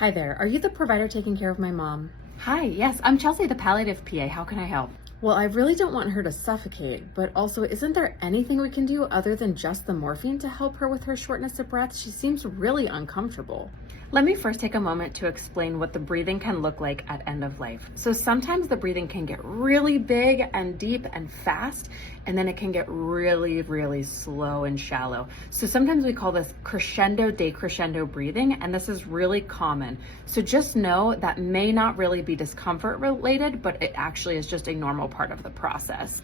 Hi there. Are you the provider taking care of my mom? Hi, yes, I'm Chelsea, the Palliative PA. How can I help? Well, I really don't want her to suffocate, but also, isn't there anything we can do other than just the morphine to help her with her shortness of breath? She seems really uncomfortable. Let me first take a moment to explain what the breathing can look like at end of life. So sometimes the breathing can get really big and deep and fast, and then it can get really, really slow and shallow. So sometimes we call this crescendo, decrescendo breathing, and this is really common. So just know that may not really be discomfort related, but it actually is just a normal part of the process.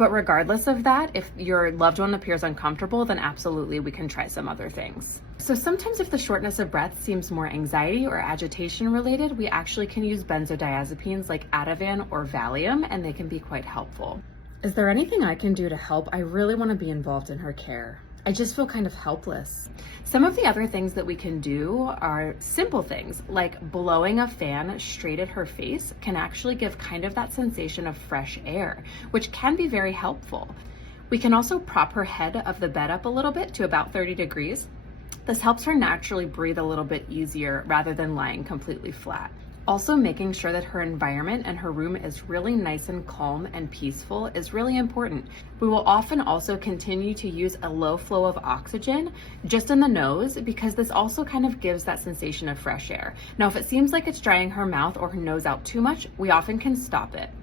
But regardless of that, if your loved one appears uncomfortable, then absolutely we can try some other things. So sometimes if the shortness of breath seems more anxiety or agitation related, we actually can use benzodiazepines like Ativan or Valium, and they can be quite helpful. Is there anything I can do to help? I really want to be involved in her care. I just feel kind of helpless. Some of the other things that we can do are simple things like blowing a fan straight at her face can actually give kind of that sensation of fresh air, which can be very helpful. We can also prop her head of the bed up a little bit to about 30 degrees. This helps her naturally breathe a little bit easier rather than lying completely flat. Also, making sure that her environment and her room is really nice and calm and peaceful is really important. We will often also continue to use a low flow of oxygen just in the nose because this also kind of gives that sensation of fresh air. Now, if it seems like it's drying her mouth or her nose out too much, we often can stop it.